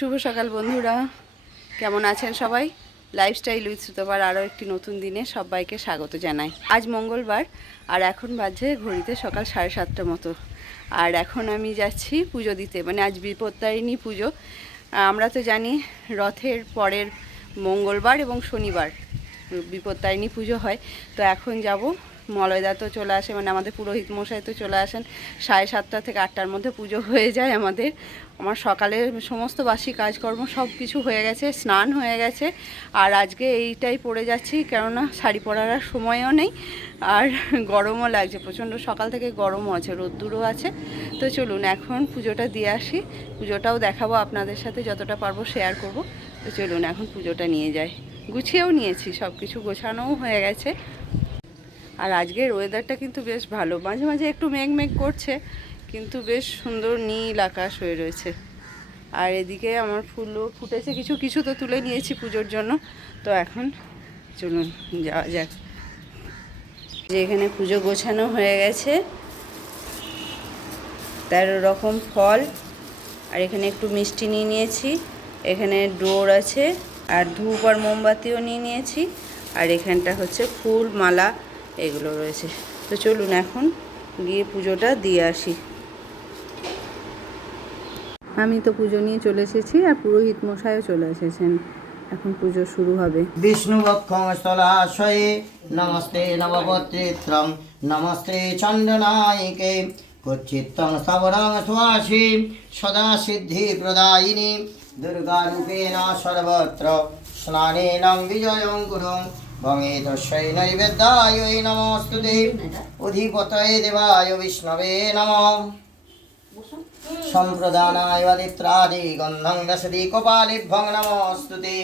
শুভ সকাল বন্ধুরা, কেমন আছেন সবাই? লাইফস্টাইল উইথ সুতোবার আরও একটি নতুন দিনে সবাইকে স্বাগত জানাই। আজ মঙ্গলবার আর এখন বাজে ঘড়িতে সকাল 7:30 মতো। আর এখন আমি যাচ্ছি পুজো দিতে, মানে আজ বিপত্তারিণী পুজো। আমরা তো জানি রথের পরের মঙ্গলবার এবং শনিবার বিপত্তারিণী পুজো হয়। তো এখন যাব, মলয়দা তো চলে আসে, মানে আমাদের পুরোহিত মশাই তো চলে আসেন 7:30 থেকে 8টার মধ্যে পুজো হয়ে যায় আমাদের। আমার সকালে সমস্ত বাসি কাজকর্ম সব কিছু হয়ে গেছে, স্নান হয়ে গেছে। আর আজকে এইটাই পরে যাচ্ছি, কেননা শাড়ি পরার আর সময়ও নেই, আর গরমও লাগছে প্রচণ্ড। সকাল থেকে গরমও আছে, রোদ্দুরও আছে। তো চলুন এখন পুজোটা দিয়ে আসি, পুজোটাও দেখাবো আপনাদের সাথে, যতটা পারবো শেয়ার করব। তো চলুন এখন পুজোটা নিয়ে যাই। গুছিয়েও নিয়েছি, সব কিছু গোছানোও হয়ে গেছে। আর আজকের ওয়েদারটা কিন্তু বেশ ভালো, মাঝে মাঝে একটু মেঘ করছে, কিন্তু বেশ সুন্দর নীল আকাশ হয়ে রয়েছে। আর এদিকে আমার ফুলও ফুটেছে, কিছু কিছু তো তুলে নিয়েছি পুজোর জন্য। তো এখন চলুন যাওয়া যাক। যে এখানে পুজো গোছানো হয়ে গেছে, 13 রকম ফল, আর এখানে একটু মিষ্টি নিয়ে নিয়েছি, এখানে ডোর আছে, আর ধূপ আর মোমবাতিও নিয়ে নিয়েছি, আর এখানটা হচ্ছে ফুল মালা এগুলো রয়েছে। তো চলুন এখন গিয়ে পুজোটা দিয়ে আসি। আমি তো পুজো নিয়ে চলে এসেছি, আর পুরোহিত মশাইও চলে এসেছেন। এখন পুজো শুরু হবে। বিষ্ণু বক্ষং স্থলাশয়ে নমস্তে নবপত্রিত্রং নমস্তে চণ্ডনায়িকে কচ্চিত্তং স্থবরং সুয়াসী সদা সিদ্ধি প্রদায়িনী দুর্গারূপেণ সর্বত্র স্নানেন বিজয়ং কুরুং ভঙে তস্যৈ নৈবেদ্যায় নমস্তুতে অধিপতয়ে দেবায় বিষ্ণবে নমঃ সম্প্রদানায় আদিত্রাদি গন্ধং দশদি কপালিভ্যং নমস্তুতে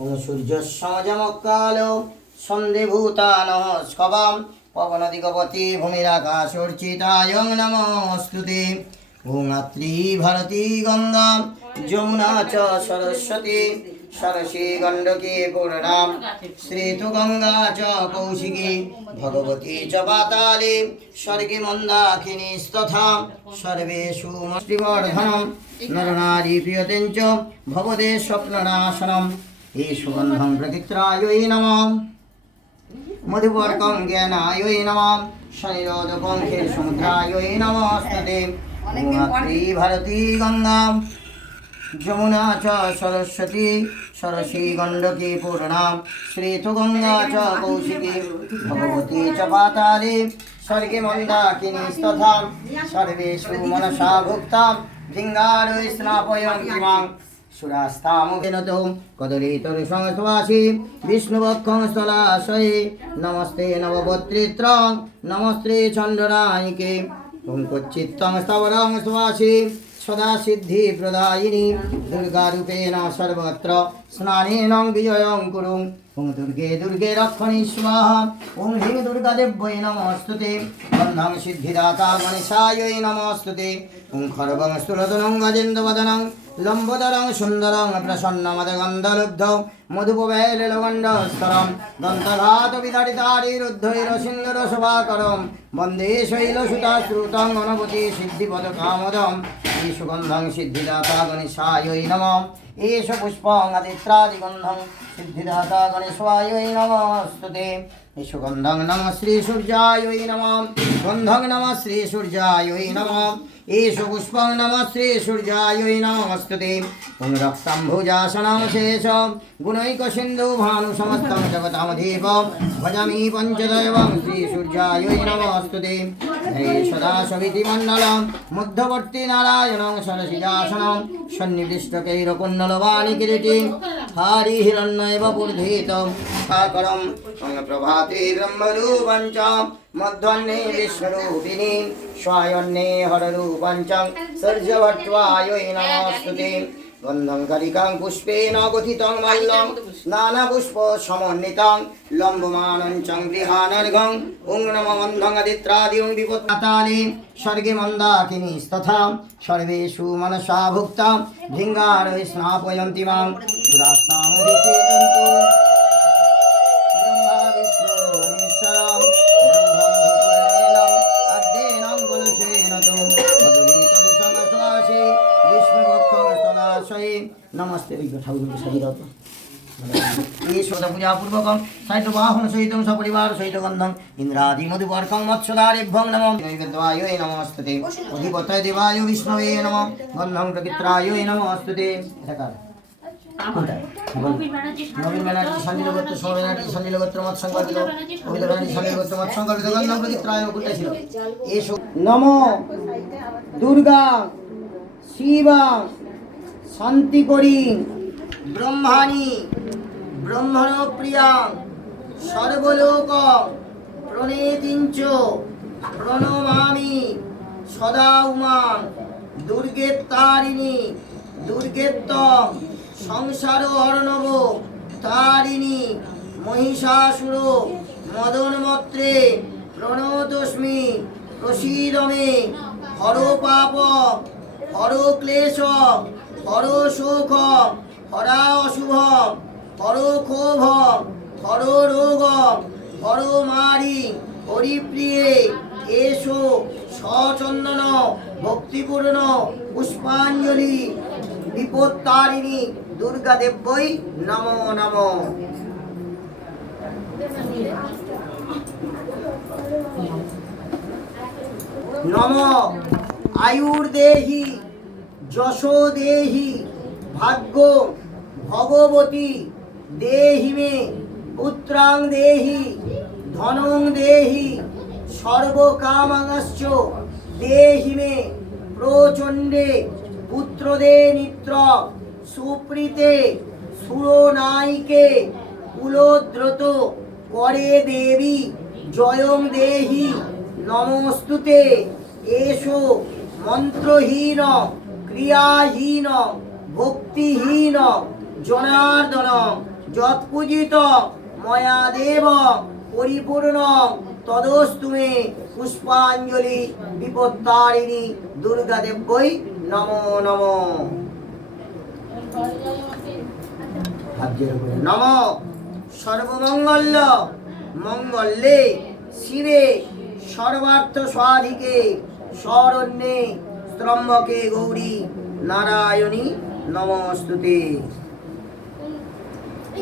ওম সূর্যসমজমকালো সন্ধেভূতানঃ স্কবাম পবনদিগপতি ভূমিরাকাশোর্চিতায়ং নমস্তুতে ওম আত্রি ভারতী গঙ্গা যমুনা চ সরস্বতী সরসী গণ্ডকী পূর্ণা শ্রীতু গঙ্গা চ কৌশিকী ভগবতী চ পাতালে স্বর্গে মন্দাকিনী তথা সর্বেষু মষ্টিবর্ধনম নরনারী প্রিয়তেন চ ভবদে স্বপ্ননাশনম এই সুগন্ধং প্রতিত্রায় নমঃ মধুপর্কং জ্ঞানায় নমঃ শনিরোধকং ক্ষীরসমুদ্রায় নমস্তুতে ওমাত্রি ভারতী গঙ্গা যমুনা চ সরস্বতী সরসী গণ্ডকী পূর্ণা শ্রীতু গঙ্গা চ কৌশিকী ভগবতী চ পাতালে স্বর্গে মন্দাকিনী তথা সর্বেষু মনসা ভুক্তা ভৃঙ্গারৈ স্নাপয়ন্তি মাং সুরাস্তামুখেনত কদলীতরু সংস্বাসী বিষ্ণুবক্ষং স্থলাশয়ে নমস্তে নবপত্রিত্রং নমস্তে চণ্ডনায়িকে ওম কচ্চিত্তং স্থবরং সুয়াসী সদা সিদ্ধি প্রদায়িনী দুর্গারূপেণ সর্বত্র স্নানেন বিজয়ং কুরুং ওম দুর্গে দুর্গে রক্ষণী স্বাহা ওম হ্রিং দুর্গাদেব্যৈ নমস্তুতে বন্ধং সিদ্ধিদাতা গণেশায় নমস্তুতে ওম খর্বং স্থূলতনং গজেন্দ্রবদনং লম্বোদরং সুন্দরং প্রসন্নমদগন্ধলুব্ধ মধুপবৈলগণ্ডস্তরম দন্তঘাত বিদারিতারিরুদ্ধৈরসিন্দুরশোভাকরম বন্দে শৈলসুতাশ্রুতং অনুভূতি সিদ্ধিপদকামদম সুগন্ধং সিদ্ধিদাতা গণেশায় নমঃ এষ পুষ্পং আদিত্রাদিগন্ধং সিদ্ধিদাতা গণেশায় নমস্তুতে সুগন্ধং নমঃ শ্রী সূর্যায় নমঃ গন্ধং নমঃ শ্রী সূর্যায় নমঃ এষ পুষ্পং নমঃ শ্রী সূর্যায় নমস্তুতে ওম রক্তাম্ভুজাসনং শেষম গুণৈক সিন্ধু ভানু সমস্तं জগতামধীপ ভজামি পঞ্চদৈবং শ্রী সূর্যায় নমস্তুতে হে সদা সবিতি মণ্ডলম মধ্যবর্তী নারায়ণং সরসিজাসনং সন্নিবিষ্টকৈরকুণ্ডলবাণী কিরীটি হারি হিরণ্যেব বূর্ধিতম সাকরম প্রভাতে ব্রহ্মরূপং চ মধ্যাহ্নে বিষ্ণুরূপিণী স্বায়ন্নে হররূপং চ সর্যভট্ট্বায় নমস্তুতে গন্ধং কালিকাং পুষ্পেন গথিতং মাল্যং নানা পুষ্প সমন্বিতং লম্বমানং চ গৃহানর্ঘং ওং নমঃ গন্ধং আদিত্রাদিং বিপত্তালে স্বর্গে মন্দাকিনী তথা সর্বেষু মনসা ভুক্তা ভৃঙ্গারৈ স্নাপয়ন্তি মাং সুরাস্তামভিষেচন্তু ব্রহ্মা বিষ্ণু মহেশ্বরম ব্রহ্মপূর্ণেন অদ্যেনং গুণসেন তু মধুলিতরু সংস্বাসী বিষ্ণুবক্ষং স্থলাশয়ে নমস্তে। ওই ঠাকুরকে সাজিয়ে দাও তো। এই সদা পূজা পূর্বকম সাহিত্য বাহন সহিতং সপরিবার সহিত গন্ধম ইন্দ্রাদি মধুবর্কং মৎস্যদারেভ্যং নমঃ নৈবেদ্যায় নমস্তুতে অধিপতয়ে দেবায় বিষ্ণবে নমঃ গন্ধং প্রকৃত্রায় নমস্তুতে। এটা কার? নবীন ব্যানার্জি সঞ্জীল গোত্র সৌর ব্যানার্জি সঞ্জীল গোত্র মত সংকল্পিত অভিত ব্যানার্জি সঞ্জীল গোত্র মত সংকল্পিত গন্ধং প্রকৃত্রায় কোনটা ছিল? এসো নমো দুর্গা শিবা শান্তি করি ব্রহ্মাণী ব্রহ্মণপ্রিয়া সর্বলোক প্রণেতিঞ্চ প্রণমামি সদা উমা দুর্গেত্তারিণী দুর্গেত্ত সংসার অর্ণব তারিণী মহিষাসুর মদনমত্রে প্রণতস্মি প্রসীদমে হর পাপ হর ক্লেশ হর শোক হরা অশুভ হর ক্ষোভ হর রোগ হর মারি হরিপ্রিয়ে এসো সচন্দন ভক্তিপূর্ণ পুষ্পাঞ্জলি বিপত্তারিণী দুর্গা দেব্যই নমো নমঃ। নম আয়ুর্দেহি যশো দেহি ভাগ্য ভগবতী দেহি মে পুত্রাং দেহি ধনং দেহি সর্বকামাংশ্চ দেহি মে প্রচণ্ডে পুত্রদে নিত্র সুপ্রীতে সুরনায়িকে কুলোদ্রত করে দেবী জয়ং দেহি নমস্তুতে। এসো মন্ত্রহীন ক্রিয়াহীন ভক্তিহীন জনার্দন যৎপূজিত ময়া দেব পরিপূর্ণ তদস্তু মে পুষ্পাঞ্জলি বিপত্তারিণী দুর্গা দেব্যই নমো নমঃ। নম সর্বমঙ্গল মঙ্গলে শিবে সর্বার্থ স্বাধিকে শরণ্যে ত্রম্বকে গৌরী নারায়ণী নমস্তুতে।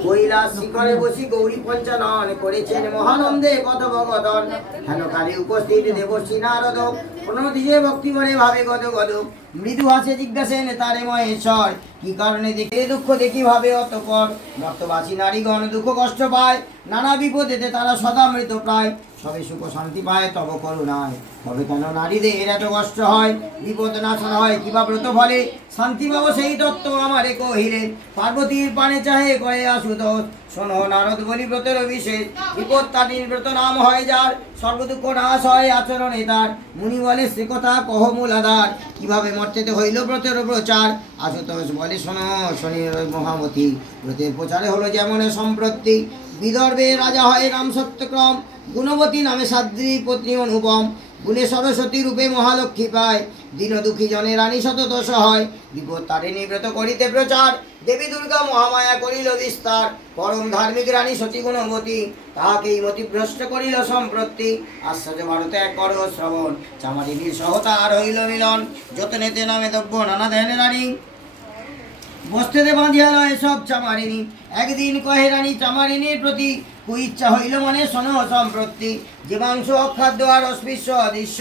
কৈলাস শিখরে বসি গৌরী পঞ্চানন করেছেন মহানন্দে কথোপকথন হেন কালে উপস্থিত দেবশ্রী নারদ প্রণতিছে ভক্তি বলে ভাবে গদ গদ মৃদু হাসে জিজ্ঞাসেন তারে মহেশ্বর কি কারণে দেখে দুঃখ দেখি ভাবে অতপর মর্তবাসী নারীগণ দুঃখ কষ্ট পায় নানা বিপদেতে তারা সদা মৃত প্রায় সবে সুখ শান্তি পায় তব করুণায় তবে কেন নারীদের এত কষ্ট হয় বিপদ নাশন হয় কিবা ব্রত ফলে শান্তি পাবো সেই তত্ত্ব আমারে কহিলে পার্বতীর পানে চাহে কয়ে আসুতোষ শোনো নারদ বলি ব্রতের বিশেষ বিপদ তাটির ব্রত নাম হয় যার সর্বদুঃখ নাশ হয় আচরণে তার মুনি বলে সে কথা কহ মূলাধার কিভাবে মর্তেতে হইল ব্রতের প্রচার আশুতোষ বলে শোনো শনি মহামতি ব্রতের প্রচারে হলো যেমন সম্প্রতি বিদর্ভে রাজা হয় রাম সত্যক্রম গুণবতী নামে সাদ্রী পত্নী অনুপম গুণে সরস্বতী রূপে মহালক্ষ্মী পায় দীন দুঃখী জনে রানী শতদোষ হয় বিপদ তারে নিব্রত করিতে প্রচার দেবী দুর্গা মহামায়া করিল বিস্তার পরম ধার্মিক রানী সতী গুণবতী তাহাকেই মতিভ্রষ্ট করিল সম্প্রতি আশ্চর্য ভারত এক কর শ্রবণ চামারিনীর সহতার হইল মিলন যতনেতে নামে দ্রব্য নানা ধ্যান রানী বস্ত্রেতে বাঁধিয়া লয় সব চামারিনী একদিন কহে রানী চামারিনীর প্রতি কুইচ্ছা হইল মনে শোনো সম্প্রতি যে মাংস অখাদ্য আর অস্পৃশ্য অদৃশ্য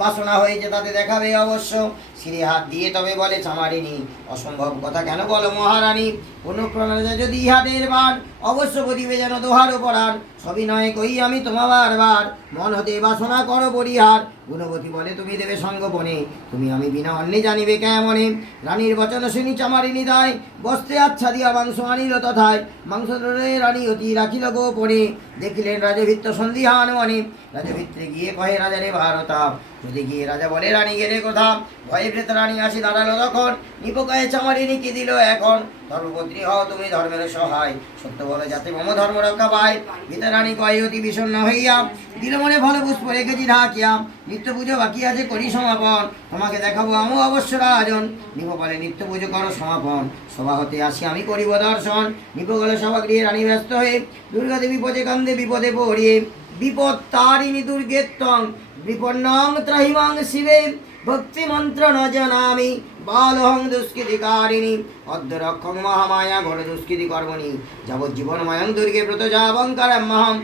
বাসনা হয়েছে তাতে দেখাবে অবশ্য শিরে হাত দিয়ে তবে বলে চামারিনী অসম্ভব কথা কেন বলো মহারানী কোনো প্রণালী যদি ইহাদের বার অবশ্য বলিবে যেন দোহার পরার সবই নয় কই আমি তোমার বারবার মন হতে বাসনা করো পরিহার গুণবতী বলে তুমি দেবে সঙ্গপনে তুমি আমি বিনা অন্যে জানিবে কেমনে রানীর বচন শুনি চামারিনী দায় বস্ত্রে আচ্ছা দিয়া মাংস আনিল তথায় মাংস ধরে রানী অতি রাখিল গোপনে দেখিলেন রাজভিত্ত সন্ধিহান মনে রাজভিত্রে গিয়ে কহে রাজারে ভারতা যদি গিয়ে রাজা বলে রানী গেলে কোথা ভয়ে ভেত রানী আসি দাঁড়ালো তখন নিপকায় চামারিনী কি দিল এখন ধর্মপত্নী হও তুমি ধর্মের সহায় সত্য বলে যাতে মম ধর্ম রক্ষা পায় গীতা রানী কয়ে অতি বিষণ্ণ হইয়া দিল মনে ভালো পুষ্প রেখেছি ঢাকিয়া নিত্য পুজো বাকি আছে করি সমাপন তোমাকে দেখাবো আমও অবশ্য রাজন নিপ বলে নিত্য পুজো করো সমাপন সভা হতে আসি আমি করিব দর্শন নিপ গেল সভা গৃহে রানী ব্যস্ত হয়ে দুর্গা দেবী পচে কান্দে বিপদে পড়িয়ে বিপদ তারিণী দুর্গেত্তং বিপন্নং ত্রাহিমাং শিবে ভক্তি মন্ত্র ন জানামি বালহং দুষ্কৃতিকারিণী অদ্যরক্ষং মহামায়া ঘোর দুষ্কৃতি কর্মণি যাবজ্জীবনময়ং দুর্গে ব্রত যাবঙ্কারম মহম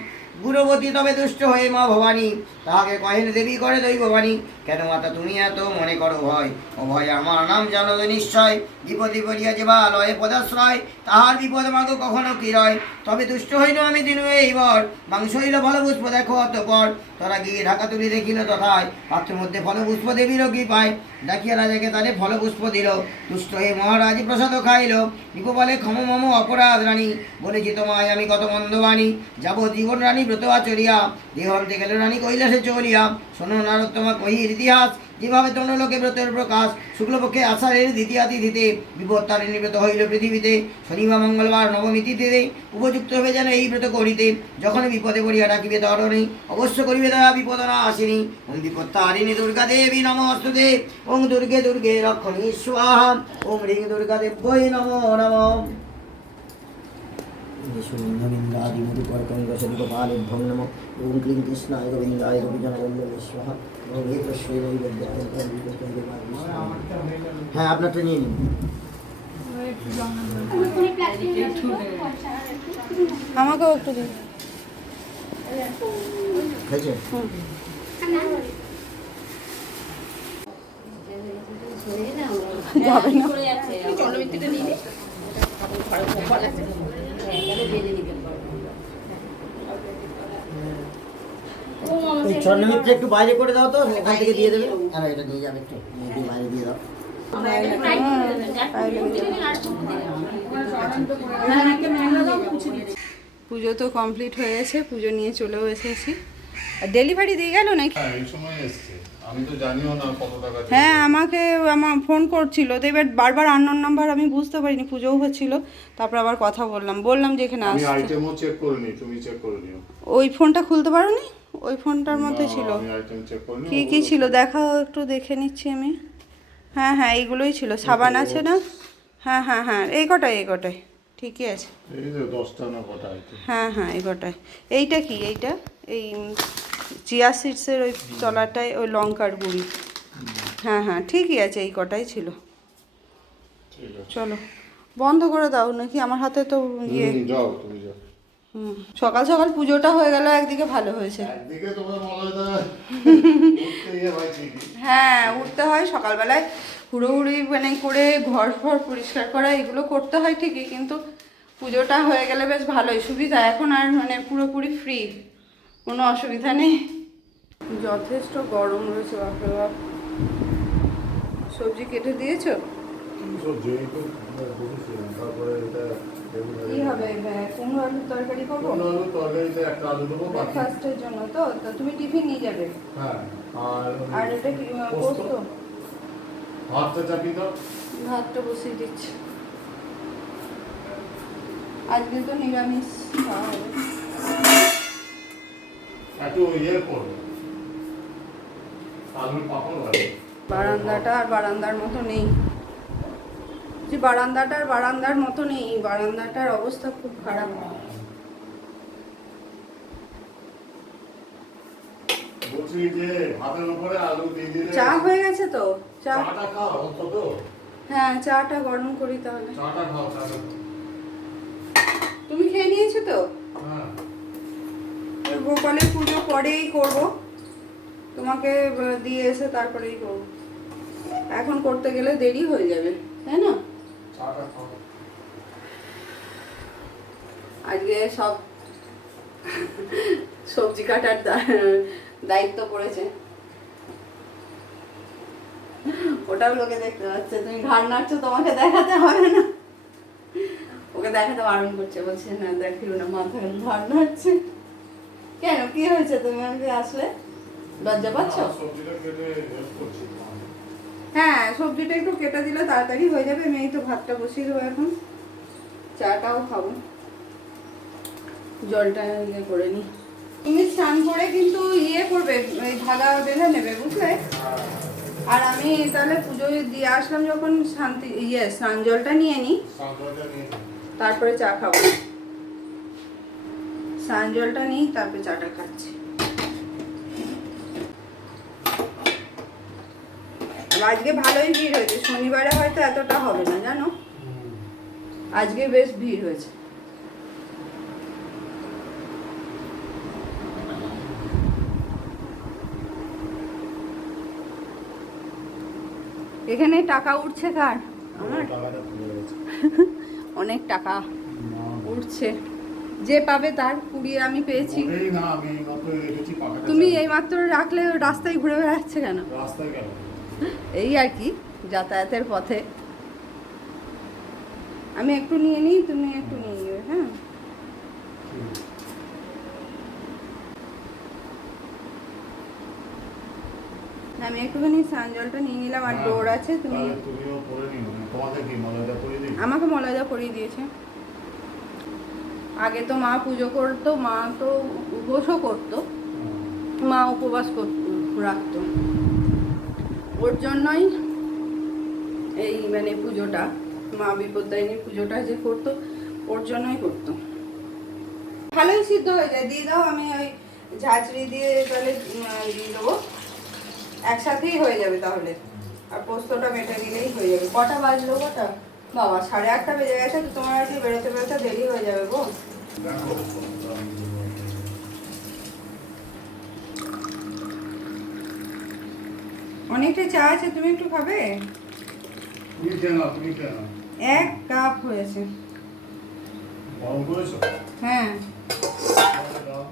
গুরুবতী তবে দুষ্ট হয়ে মা ভবানী তাহাকে কহেন দেবী করে দৈববাণী কেন মাতা তুমি এত মনে করো ভয় অভয় আমার নাম জানো তো নিশ্চয় বিপদে পড়িয়া যে বালয়ে পদাশ্রয় তাহার বিপদ মাগো কখনো কি রয় তবে দুষ্ট হইল আমি দিনু এইবার মাংস হইল ফলপুষ্প দেখো অতপর তারা গিয়ে ঢাকা তুলি দেখিল তথায় পাত্রের মধ্যে ফলপুষ্প দেবীর কি পায় ডাকিয়া রাজাকে তারে ফলপুষ্প দিল দুষ্ট হয়ে মহারাজ প্রসাদ খাইল বিপ বলে ক্ষম মম অপরাধ রানী বলেছি তোমায় আমি কত মন্দবাণী যাব জীবন রানী ব্রত আচরিয়া দেহন্তে গেল রানী কৈলাসে চলিয়া শোনো নারোত্তমা কহির ইতিহাস যেভাবে তনলোকে ব্রতের প্রকাশ শুক্লপক্ষে আষাঢ়ের দ্বিতীয়া তিথিতে বিপদ তারিণী ব্রত হইল পৃথিবীতে শনিবার মঙ্গলবার নবমী তিথিতে উপযুক্ত হবে যেন এই ব্রত করিতে যখন বিপদে পড়িয়া ডাকিবে তরণী অবশ্য করিবে তারা বিপদ না আসেনি ওম বিপদ তারিণী দুর্গা দেবী নমস্তুতে ওম দুর্গে দুর্গে রক্ষণী স্বাহা ওম হ্রিং দুর্গা দেব্যৈ নমো নমঃ গোবিন্দাদি মধুকর্কঙ্গসরিগোপালেভ্যং নমঃ ওম ক্লীং কৃষ্ণায় গোবিন্দায় গোপীজনবল্লভে স্বাহা ওম এতস্যৈ হ্যাঁ আপনারটা নিয়ে নিন আমাকেও একটু দিন। খাইছে যাবে না। এই স্বর্ণমিত্র একটু বাইরে করে দাও তো ওখান থেকে দিয়ে দেবে আর এটা নিয়ে যাবে একটু নিয়ে দিয়ে বাইরে দিয়ে দাও পুজো তো কমপ্লিট হয়ে গেছে, পুজো নিয়ে চলেও এসেছি। আর ডেলিভারি দিয়ে গেল নাকি? হ্যাঁ এই সময় এসছে, আমি তো জানিও না কত টাকা। হ্যাঁ আমাকে ফোন করছিল তো, এবার বারবার আননোন নাম্বার, আমি বুঝতে পারিনি, পুজোও হচ্ছিল, তারপর আবার কথা বললাম যে এখানে আমি আসছে। আইটেমও চেক করে নি, তুমি চেক করে নিও। ওই ফোনটা খুলতে পারোনি? ওই ফোনটার মধ্যে না, ছিল। আমি আইটেম চেক করে নিও। কি কি ছিল দেখাও, একটু দেখে নিচ্ছি আমি। হ্যাঁ হ্যাঁ এইগুলোই ছিল, সাবান আছে না? হ্যাঁ হ্যাঁ হ্যাঁ এই কটাই ঠিকই আছে। এই যে 10টা না কটা আইটেম। হ্যাঁ হ্যাঁ এই কটাই। এইটা কি? এইটা এই চিয়া সিডসের ওই তলাটায় ওই লঙ্কার গুঁড়ি। হ্যাঁ হ্যাঁ ঠিকই আছে, এই কটাই ছিল। ঠিক আছে চলো বন্ধ করে দাও নাকি, আমার হাতে তো ইয়ে। যাও তুমি যাও। সকাল সকাল পুজোটা হয়ে গেল, একদিকে ভালো হয়েছে। একদিকে তোমার মলাটা উঠতে হয় ঠিকই। হ্যাঁ উঠতে হয় সকালবেলায়, হুড়োহুড়ি মানে করে ঘর ফর পরিষ্কার করা এগুলো করতে হয় ঠিকই, কিন্তু পুজোটা হয়ে গেলে বেশ ভালোই সুবিধা। এখন আর মানে পুরোপুরি ফ্রি, কোনো অসুবিধা নেই। যথেষ্ট গরম রয়েছে বাপরে বাপ। সবজি কেটে দিয়েছো? সবজি এই তো বসেছিলাম, তারপরে এটা কি হবে? কুমড়ো আলুর তরকারি করবো কোন আলু তরকারিতে একটা আলু দেবো বাকি। ব্রেকফাস্টের জন্য। তো তুমি টিফিন নিয়ে যাবে? হ্যাঁ আর এটা কি পোস্ত? ভাতটা চাপিয়ে দাও। ভাতটা বসিয়ে দিচ্ছি। আজকে তো নিরামিষ খাওয়া হবে। একটু ইয়ে করো, আলুর পাপড় ভালো। বারান্দাটা আর বারান্দার মতো নেই, যে বারান্দাটা আর বারান্দার মতো নেই, বারান্দাটার অবস্থা খুব খারাপ। বলছি যে ভাতের উপরে আলু দিয়ে দিলে। চা হয়ে গেছে তো? চাটা খাও অন্তত। হ্যাঁ চাটা গরম করি তাহলে। চাটা খাও চাটা। তুমি খেয়ে নিয়েছো তো? হ্যাঁ ওই গোপালের পুজো পরেই করব, তোমাকে দিয়ে এসে তারপরেই করব। এখন করতে গেলে দেরি হয়ে যাবে, তাই না? চাটা খাও। আজকে সব সবজি কাটার দায়িত্ব পড়েছে। ওটাও লোকে দেখতে পাচ্ছে, তুমি ঘাড় নাড়ছো, তোমাকে দেখাতে হবে না। ওকে দেখাতে বারণ করছে, বলছে না দেখিও না, মাথা ঘাড় নাড়ছে। কেন কি হয়েছে? তুমি আমাকে আসলে লজ্জা পাচ্ছ? সবজিটা কেটে হেল্প করছি। হ্যাঁ সবজিটা একটু কেটে দিলে তাড়াতাড়ি হয়ে যাবে। আমি এই তো ভাতটা বসিয়ে দেবো এখন, চাটাও খাবো। জলটা ইয়ে করে নি। তুমি স্নান করে কিন্তু ইয়ে করবে, ওই ধাগা বেঁধে নেবে, বুঝলে? আর আমি তাহলে পুজো দিয়ে আসলাম যখন, শান্তি স্নান জলটা নিয়ে নিই, সাঁতরাটা নিয়ে নাও। তারপরে চা খাবো। স্নান জলটা নিই তারপরে চাটা খাচ্ছি। আজকে ভালোই ভিড় হয়েছে, শনিবারে হয়তো এতটা হবে না জানো, আজকে বেশ ভিড় হয়েছে। এখানে টাকা উঠছে কার? আমার টাকাটা তুলে গেছে। অনেক টাকা উঠছে, যে পাবে তার। কুড়িয়ে আমি পেয়েছি। এই না, আমি এইমাত্র রেখেছি পাখাটা তুমি চালিয়ে। এইমাত্র রাখলে রাস্তায় ঘুরে বেড়াচ্ছে কেন? রাস্তায় গেল। এই আর কি, যাতায়াতের পথে। আমি একটু নিয়ে নিই, তুমি একটু নিয়ে নিবে। হ্যাঁ, আমি একটুখানি স্নান জলটা নিয়ে নিলাম, আর ডোর আছে। তুমি তাহলে তুমিও করে নিও, তোমাদের কি মলাদা করে দিই? আমাকে মলয়দা করিয়ে দিয়েছে। আগে তো মা পুজো করতো, মা তো উপোসও করতো, মা উপবাস রাখতো। ওর জন্যই এই মানে পুজোটা, মা বিপত্তারিণী পুজোটা যে করতো, ওর জন্যই করতো। ভালোই সিদ্ধ হয়ে যায়। দিয়ে দাও, আমি ওই ঝাঁঝরি দিয়ে তাহলে দিয়ে দেবো, একসাথেই হয়ে যাবে তাহলে। আর পোস্তটা মেটে দিলেই হয়ে যাবে। কটা বাজলো? কটা বাবা, 8:30 বেজে গেছে। তো তোমার আজকে বেরোতে বেরোতে দেরি হয়ে যাবে গো। দেখো, অনেকটা চা আছে, তুমি একটু খাবে? তুমি কেন, তুমি কেন 1 কাপ হয়েছে। গরম করেছো? হ্যাঁ, দাও।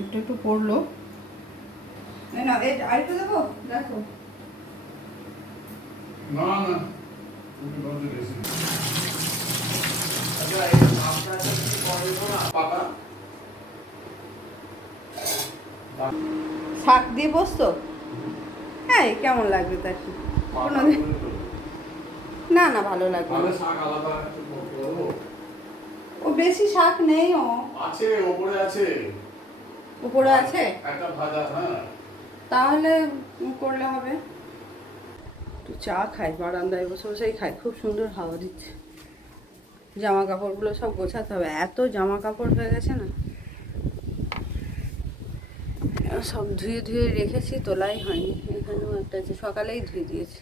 একটু একটু পড়লো। এই না, আরেকটু দেবো, দেখো। না না, তুমি বলতে বেশি। আচ্ছা, এই আপনারা কি করে না পাকা? শাক দিয়ে পোস্ত? হ্যাঁ, কেমন লাগবে তার কি? কোনোদিন না না, ভালো লাগবে তাহলে না। শাক আলাদা একটু করবো। ও বেশি শাক নেই, ও আছে, ওপরে আছে। উপরে আছে, একটা ভাজা, হ্যাঁ। তাহলে করলে হবে। একটু চা খাই, বারান্দায় বসে বসেই খাই, খুব সুন্দর হাওয়া দিচ্ছে। জামা কাপড়গুলো সব গোছাতে হবে, এত জামা কাপড় হয়ে গেছে না, সব ধুয়ে ধুয়ে রেখেছি, তোলাই হয়নি। এখানেও একটা আছে, সকালেই ধুয়ে দিয়েছি।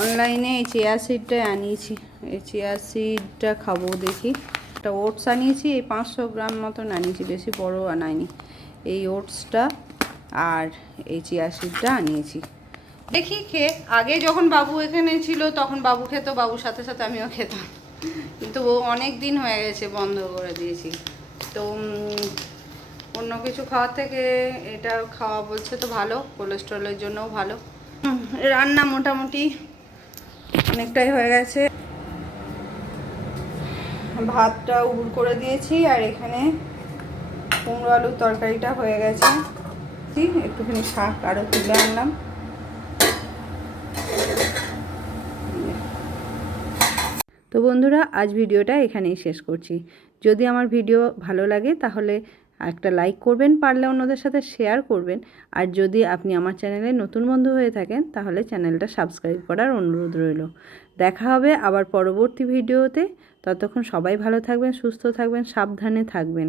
অনলাইনে এই চিয়া সিডটা আনিয়েছি, এই চিয়া সিডটা খাবো দেখি। একটা ওটস আনিয়েছি, এই 500 গ্রাম মতন আনিয়েছি, বেশি বড় আনাইনি। এই ওটসটা আর এই চিয়া সিডটা আনিয়েছি, দেখি খেয়ে। আগে যখন বাবু এখানে ছিল তখন বাবু খেত, বাবুর সাথে সাথে আমিও খেতাম, কিন্তু ও অনেক দিন হয়ে গেছে বন্ধ করে দিয়েছি। তো অন্য কিছু খাওয়ার থেকে এটা খাওয়া বলছে তো ভালো, কোলেস্ট্রলের জন্যও ভালো। রান্না মোটামুটি অনেকটাই হয়ে গেছে। ভাতটা উবুর করে দিয়েছি, আর এখানে কুমড়ো আলুর তরকারিটা হয়ে গেছে। একটুখানি শাক আরও তুলে আনলাম। তো বন্ধুরা, আজ ভিডিওটা এখানেই শেষ করছি। যদি আমার ভিডিও ভালো লাগে তাহলে একটা লাইক করবেন, পারলে অন্যদের সাথে শেয়ার করবেন। আর যদি আপনি আমার চ্যানেলে নতুন বন্ধু হয়ে থাকেন তাহলে চ্যানেলটা সাবস্ক্রাইব করার অনুরোধ রইল। দেখা হবে আবার পরবর্তী ভিডিওতে। ততক্ষণ সবাই ভালো থাকবেন, সুস্থ থাকবেন, সাবধানে থাকবেন।